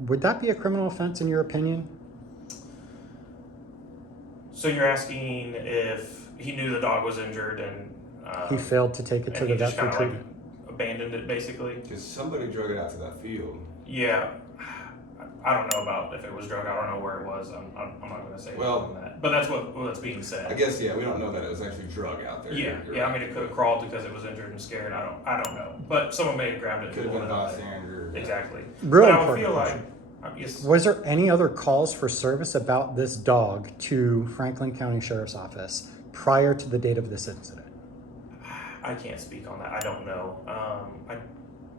Would that be a criminal offense in your opinion? So you're asking if he knew the dog was injured and He failed to take it to and the he just vet for kind of like treatment. abandoned it, basically. Because somebody drug it out to that field. Yeah, I don't know about if it was drug. I don't know where it was. I'm not going to say Well, that, but that's what's being said. I guess, yeah, we don't know that it was actually drug out there. Yeah, You're yeah. right. I mean, it could have crawled because it was injured and scared. I don't know, but someone may have grabbed it. Could have and been a pulled it out. bystander. Exactly. Real But I would important feel like question. yes. Was there any other calls for service about this dog to Franklin County Sheriff's Office prior to the date of this incident? I can't speak on that. I don't know. I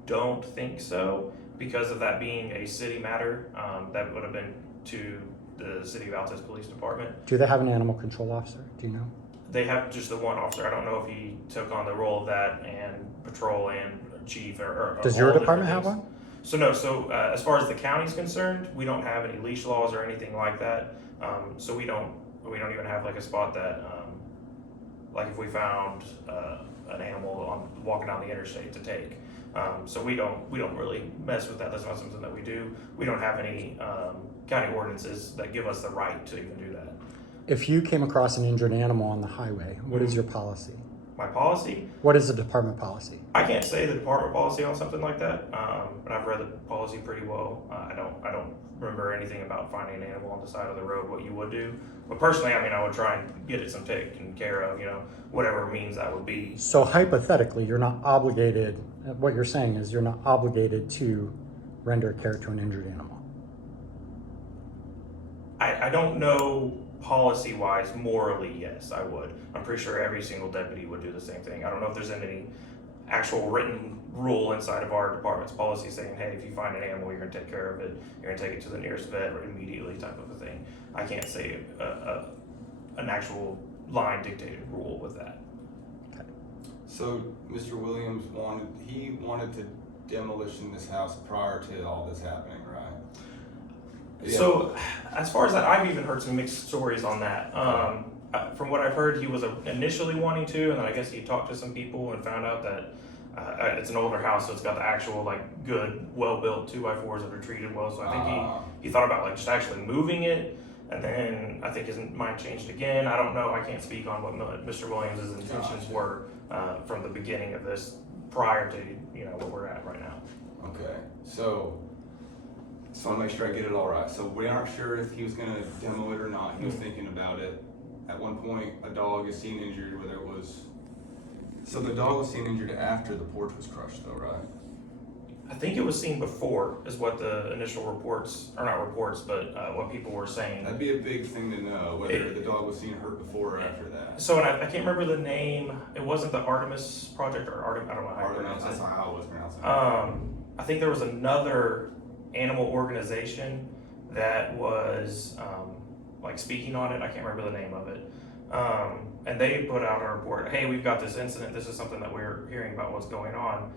don't think so because of that being a city matter. That would have been to the City of Altus Police Department. Do they have an animal control officer? Do you know? They have just the one officer. I don't know if he took on the role of that and patrol and chief or Does all your different department have things. one? So no. So as far as the county's concerned, we don't have any leash laws or anything like that. So we don't even have like a spot that like if we found an animal walking down the interstate to take. So we don't really mess with that. That's not something that we do. We don't have any county ordinances that give us the right to even do that. If you came across an injured animal on the highway, what is your policy? My policy, What is the department policy? I can't say the department policy on something like that, but I've read the policy pretty well. I don't remember anything about finding an animal on the side of the road, what you would do. But personally, I mean, I would try and get it some taken care of, whatever means that would be. So hypothetically, you're not obligated, what you're saying is you're not obligated to render care to an injured animal. I don't know policy-wise, morally, yes, I would. I'm pretty sure every single deputy would do the same thing. I don't know if there's any actual written rule inside of our department's policy saying, hey, if you find an animal, you're going to take care of it, you're going to take it to the nearest vet or immediately type of a thing. I can't say an actual line dictated rule with that. So Mr. Williams wanted to demolition this house prior to all this happening, right? Yeah. So, as far as that, I've even heard some mixed stories on that. From what I've heard, he was initially wanting to, and then I guess he talked to some people and found out that it's an older house, so it's got the actual like good, well-built 2x4s that are treated well. So I think he thought about like just actually moving it, and then I think his mind changed again. I don't know. I can't speak on what Mr. Williams' intentions were from the beginning of this, prior to what we're at right now. Okay, so I want to make sure I get it all right. So we aren't sure if he was going to demo it or not. He was thinking about it. At one point, a dog is seen injured, whether it was... So the dog was seen injured after the porch was crushed though, right? I think it was seen before, is what the initial reports, or not reports, but what people were saying. That'd be a big thing to know, whether the dog was seen hurt before or after that. So, and I can't remember the name. It wasn't the Artemis Project or Artemis. I don't know how you pronounce That's it. how I was pronouncing it. I think there was another animal organization that was like speaking on it. I can't remember the name of it. And they put out a report. Hey, we've got this incident. This is something that we're hearing about what's going on.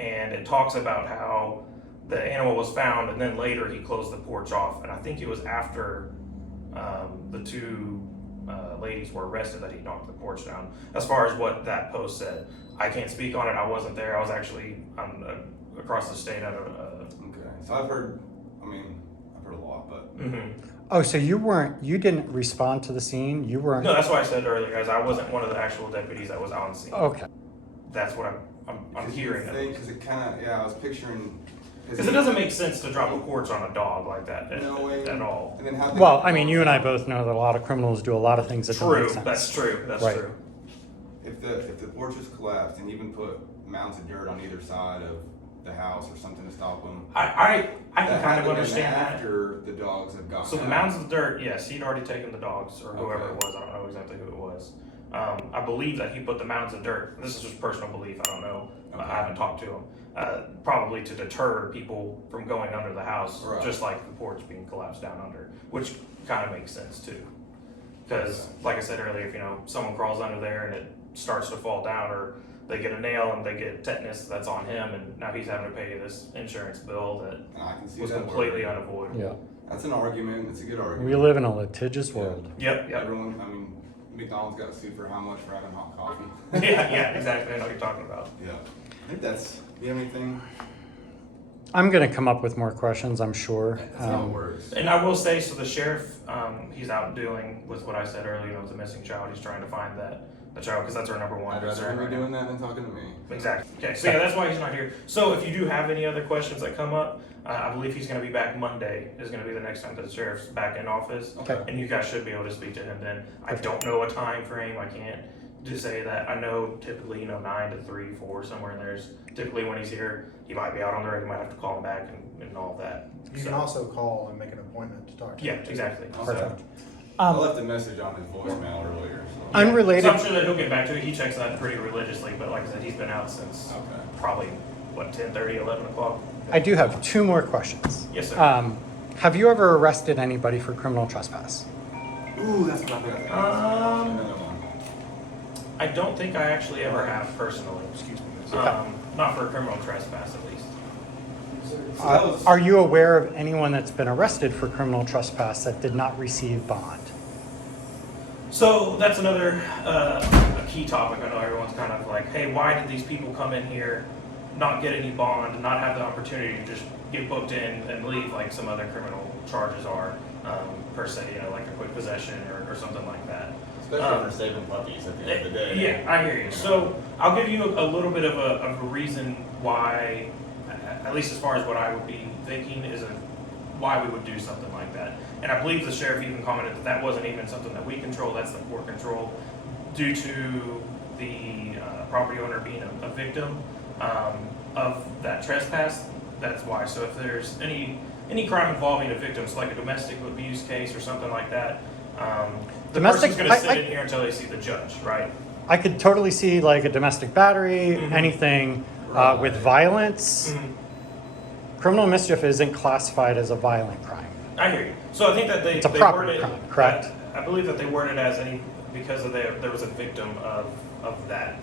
And it talks about how the animal was found, and then later he closed the porch off. And I think it was after the two ladies were arrested that he knocked the porch down. As far as what that post said, I can't speak on it. I wasn't there. I was actually across the state at Okay, so I've heard a lot, but... Oh, so you didn't respond to the scene? You weren't? No, that's why I said earlier, guys, I wasn't one of the actual deputies that was on scene. Okay. That's what I'm hearing. Because it kind of, I was picturing... Because it doesn't make sense to drop a porch on a dog like that at all. And then how Well, I mean, you and I both know that a lot of criminals do a lot of things that don't make True, sense. that's true, that's Right. true. If the porch was collapsed and even put mounds of dirt on either side of the house or something to stop them, I can that kind had of to be understand that. after the dogs have gone So the out. mounds of dirt, yes, he'd already taken the dogs or whoever Okay. it was. I don't know exactly who it was. I believe that he put the mounds of dirt. This is just personal belief. I don't know. Okay. I haven't talked to him. Probably to deter people from going under the house, Right. just like the porch being collapsed down under, which kind of makes sense too. Because, like I said earlier, if someone crawls under there and it starts to fall down, or they get a nail and they get tetanus, that's on him, and now he's having to pay this insurance bill that And I can see was that completely working. unavoidable. Yeah. That's an argument. It's a good argument. We live in a litigious world. Yep. Everyone, McDonald's got sued for how much for having hot coffee? Yeah, exactly. I know what you're talking about. Yeah. I think that's... Do you have anything? I'm gonna come up with more questions, I'm sure. That's how it works. And I will say, so the sheriff, he's out dealing with what I said earlier, with the missing child. He's trying to find the child, because that's our number one I'd rather concern him right be now. doing that than talking to me. Exactly. Okay, so yeah, that's why he's not here. So if you do have any other questions that come up, I believe he's going to be back Monday. Is going to be the next time that the sheriff's back in office, Okay. and you guys should be able to speak to him then. I don't know a time frame. I can't just say that. I know typically 9 to 3, 4, somewhere in there's typically when he's here. He might be out on the road. You might have to call him back and all that. You can also call and make an appointment to talk to Yeah, him. exactly. Perfect. I left a message on his voicemail earlier. So. Unrelated. So I'm sure that he'll get back to it. He checks that pretty religiously, but like I said, he's been out since Okay. probably 10:30, 11 o'clock. I do have 2 more questions. Yes, sir. Have you ever arrested anybody for criminal trespass? Ooh, that's what I forgot to ask. Another one. I don't think I actually ever have personally. Excuse me. Not for criminal trespass, at least. So that was- Are you aware of anyone that's been arrested for criminal trespass that did not receive bond? So that's another a key topic. I know everyone's kind of like, hey, why did these people come in here, not get any bond, and not have the opportunity to just get booked in and leave like some other criminal charges are, per se, like a quick possession or something like that. Especially for saving puppies at the end of the day. Yeah, I hear you. So I'll give you a little bit of a reason why, at least as far as what I would be thinking, is why we would do something like that. And I believe the sheriff even commented that wasn't even something that we control, that's the court control, due to the property owner being a victim of that trespass. That's why. So if there's any crime involving a victim, so like a domestic abuse case or something like that, the person's going to sit in here until they see the judge, right? I could totally see like a domestic battery, anything with violence. Criminal mischief isn't classified as a violent crime. I hear you. So I think that It's a they property worded crime, correct? I believe that they worded as because there was a victim of that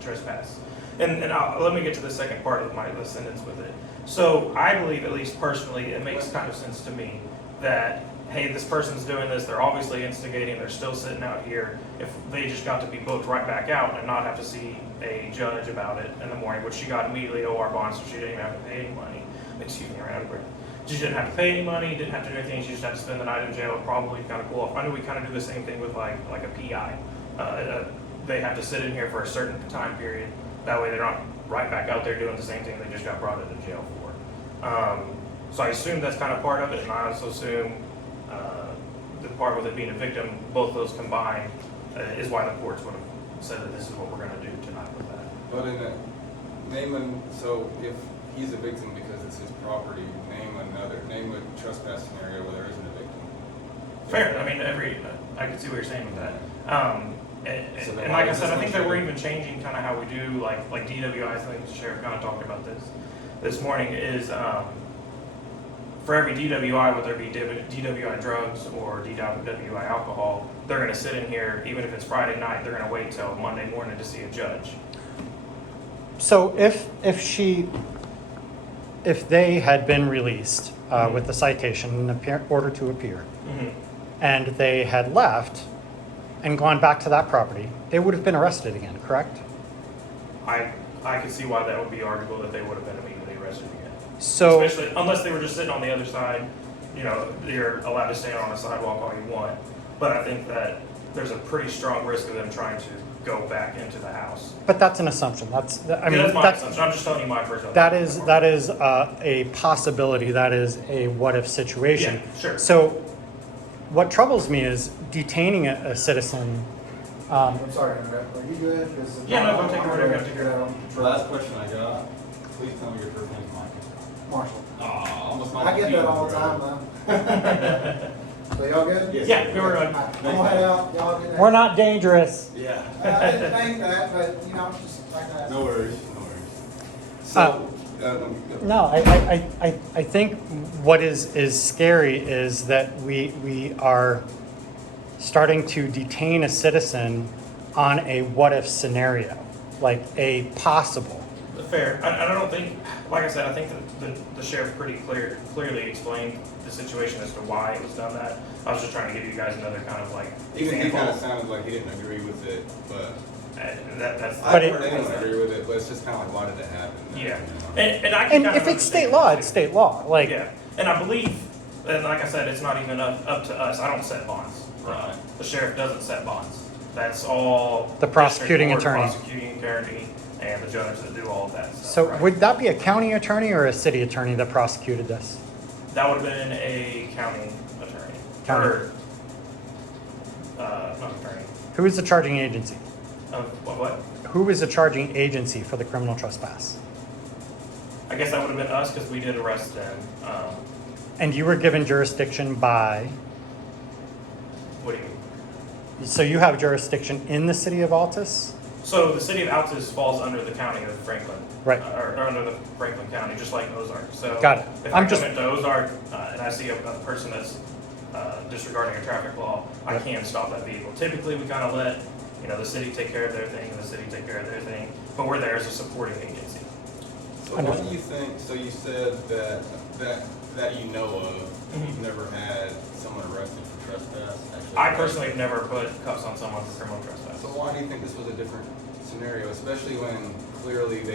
trespass. And let me get to the second part of the sentence with it. So I believe, at least personally, it makes kind of sense to me that, hey, this person's doing this, they're obviously instigating, they're still sitting out here. If they just got to be booked right back out and not have to see a judge about it in the morning, which she got immediately OR bond, so she didn't even have to pay any money. Excuse me, right out of breath. She didn't have to pay any money, didn't have to do anything, she just had to spend the night in jail, probably kind of cool off. I know we kind of do the same thing with like a PI. They have to sit in here for a certain time period. That way they're not right back out there doing the same thing they just got brought into jail for. So I assume that's kind of part of it, and I also assume the part with it being a victim, both of those combined, is why the courts would have said that this is what we're going to do tonight with that. But in so if he's a victim because it's his property, name a trespass scenario where there isn't a victim. Fair. I mean, I can see what you're saying with that. So then And why like I is said, this I think one that we're true? even changing kind of how we do like DWI. I think the sheriff kind of talked about this morning. Is for every DWI, whether it be DWI drugs or DWI alcohol, they're going to sit in here even if it's Friday night. They're going to wait till Monday morning to see a judge. So if they had been released with the citation in order to appear, and they had left and gone back to that property, they would have been arrested again, correct? I could see why that would be arguable that they would have been immediately arrested again. So Especially unless they were just sitting on the other side, you're allowed to stand on the sidewalk all you want. But I think that there's a pretty strong risk of them trying to go back into the house. but that's an assumption. That's My assumption. I'm just telling you my first. that is a possibility. That is a what if situation. Yeah, sure. So what troubles me is detaining a citizen. I'm sorry, are you good? 'Cause Yeah, no, don't take it I'm right, I ready gotta to take get it. out. The last question I got, please tell me your first name's Mike. Marshall. Almost I get that all the time, though. So y'all good? Yes. Yeah, we were. I'm gonna head out, y'all get that. We're not dangerous. Yeah. I didn't think that, but, just like that. No worries. So, No, I think what is scary is that we are starting to detain a citizen on a what if scenario, like a possible. Fair. I don't think, like I said, I think that the sheriff pretty clearly explained the situation as to why it was done that. I was just trying to give you guys another kind of like even he example. kind of sounded like he didn't agree with it, but And that's. I But haven't heard it- anyone agree with it, but it's just kind of like, why did it happen? Yeah, You know? and I can And kind if of it's state understand law, that. it's state law. Like, Yeah, and I believe, and like I said, it's not even up to us. I don't set bonds. Right. The sheriff doesn't set bonds. That's all. The prosecuting district court, attorney. Prosecuting attorney and the judges that do all of that stuff. so right? would that be a county attorney or a city attorney that prosecuted this? That would have been a county attorney. County. Or, not attorney. Who is the charging agency? What? Who is the charging agency for the criminal trespass? I guess that would have been us because we did arrest them. And you were given jurisdiction by, What do you mean? so you have jurisdiction in the city of Altus? So the city of Altus falls under the county of Franklin. Right. Or under the Franklin County, just like Ozark. So. Got it. If I'm I just- come into Ozark and I see a person that's disregarding a traffic law, I Yep. can stop that vehicle. Typically, we kind of let, the city take care of their thing and the city take care of their thing, but we're there as a supporting agency. So what do you think, so you said that you know of, Mhm. you've never had someone arrested for trespass? Actually, I personally have never put cuffs on someone for criminal trespass. So why do you think this was a different scenario, especially when clearly they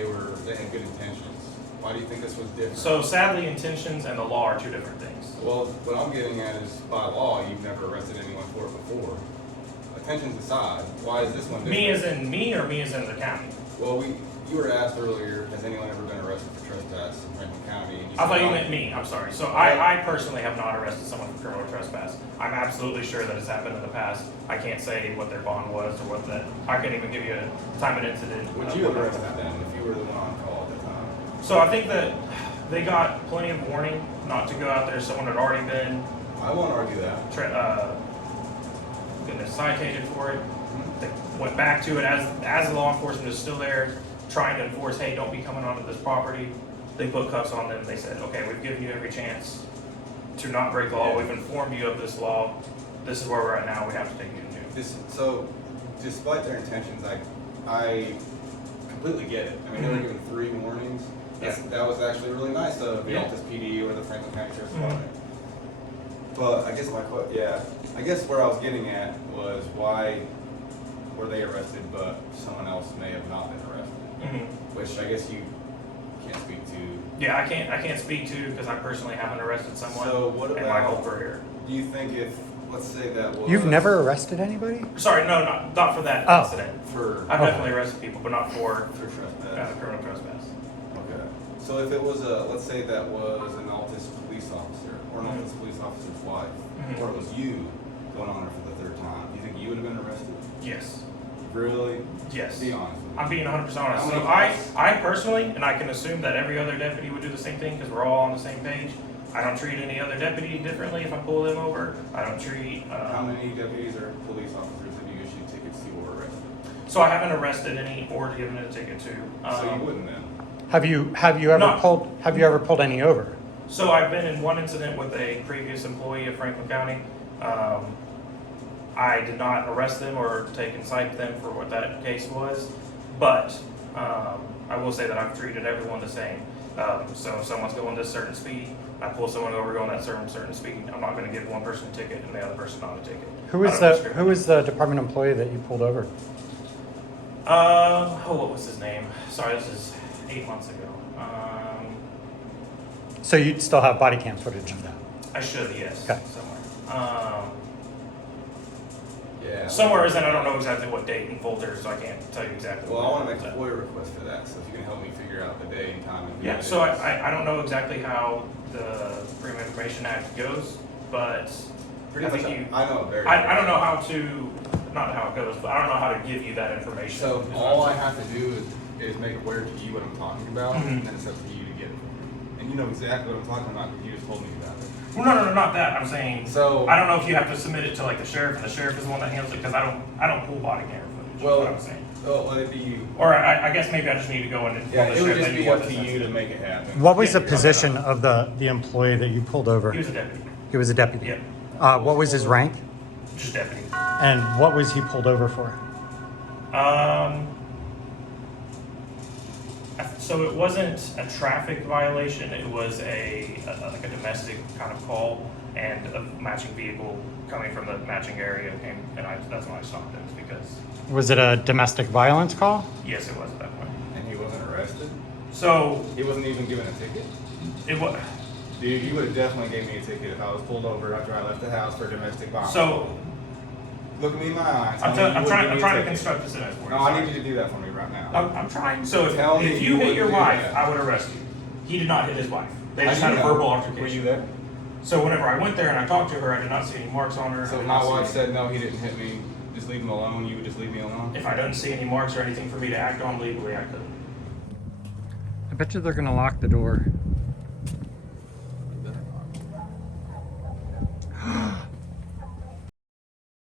had good intentions? Why do you think this was different? So sadly, intentions and the law are two different things. Well, what I'm getting at is by law, you've never arrested anyone for it before. Intentions aside, why is this one different? Me as in me or me as in the county? Well, you were asked earlier, has anyone ever been arrested for trespass in Franklin County? And I said thought you no. meant me, I'm sorry. So I personally have not arrested someone for criminal trespass. I'm absolutely sure that it's happened in the past. I can't say what their bond was or what that, I can't even give you a time and incident. Would you have arrested them if you were the one on call at the time? So I think that they got plenty of warning not to go out there. Someone had already been, I won't argue that. cited for it. They went back to it as the law enforcement is still there trying to enforce, hey, don't be coming onto this property. They put cuffs on them. They said, okay, we've given you every chance to not break law. Yeah. We've informed you of this law. This is where we're at now. We have to take you to jail. So, despite their intentions, I completely get it. I mean, they were given 3 warnings. That was actually really nice of the Yeah. Altus PD or the Franklin County Sheriff's Mhm. Department. But I guess where I was getting at was why were they arrested, but someone else may have not been arrested, which I guess you can't speak to. Yeah, I can't speak to because I personally haven't arrested someone So what in my whole about- career. Do you think if, let's say that was. You've never arrested anybody? Sorry, no, not for that Oh. incident. For I've definitely arrested people, but not for trespass. criminal trespass. Okay. So if it was let's say that was an Altus police officer or an Altus police officer's wife, Mhm. or it was you going on there for the 3rd time, do you think you would have been arrested? Yes. Really? Yes. Be honest with me. I'm being 100% honest. How So many- I personally, and I can assume that every other deputy would do the same thing because we're all on the same page. I don't treat any other deputy differently if I pull them over. I don't treat. How many deputies or police officers have you issued tickets to or arrested? So I haven't arrested any or given a ticket to. So you wouldn't then? Have you ever No. pulled any over? So I've been in one incident with a previous employee of Franklin County. I did not arrest them or take and cite them for what that case was, but I will say that I've treated everyone the same. So if someone's going this certain speed, I pull someone over going that certain speed. I'm not going to give one person a ticket and the other person not a ticket. Who I is don't the discriminate. department employee that you pulled over? What was his name? Sorry, this is 8 months ago. So you'd still have body cam footage of that? I should, yes, Okay. somewhere. Yeah. Somewhere is, and I don't know exactly what date and folder, so I can't tell you exactly. Well, I want to what make a it was. FOIA request for that, so if you can help me figure out the day and time. And who Yeah, it so is. I don't know exactly how the Freedom of Information Act goes, but Pretty I think much, you, I know it very. I don't know how to, not how it goes, but I don't know how to give you that information. So is what all I I'm saying. have to do is make aware to you what I'm talking about, Mhm. and then it's up to you to get it. And you know exactly what I'm talking about because you just told me about it. Well, no, not that. I'm saying, So- I don't know if you have to submit it to like the sheriff, and the sheriff is the one that handles it, because I don't pull body camera footage, is Well, what I'm saying. let it be you. Or I guess maybe I just need to go in and Yeah, inform the it would sheriff just that you be want up to this you to incident. make it happen. What was the Yeah, position of the employee that you pulled over? He was a deputy. He was a deputy? Yeah, What was his rank? just deputy. And what was he pulled over for? So it wasn't a traffic violation, it was like a domestic kind of call, and a matching vehicle coming from the matching area came, and that's when I stopped it, because, Was it a domestic violence call? yes, it was at that point. And he wasn't arrested? So, He wasn't even given a ticket? it was, Dude, he would have definitely gave me a ticket if I was pulled over after I left the house for domestic violence. so, Look at me in my eyes. I'm Tell me you trying wouldn't to give me a ticket. construct this sentence for you. No, I sorry. need you to do that for me right now. I'm trying, so Tell me if you you hit your wouldn't do wife, that. I would arrest you. He did not hit his wife. They just How'd had a you know? verbal Were altercation. you there? So whenever I went there and I talked to her, I did not see any marks on her. I So did my not see wife any- said, no, he didn't hit me. Just leave him alone. You would just leave me alone? If I don't see any marks or anything for me to act on legally, I couldn't. I bet you they're gonna lock the door.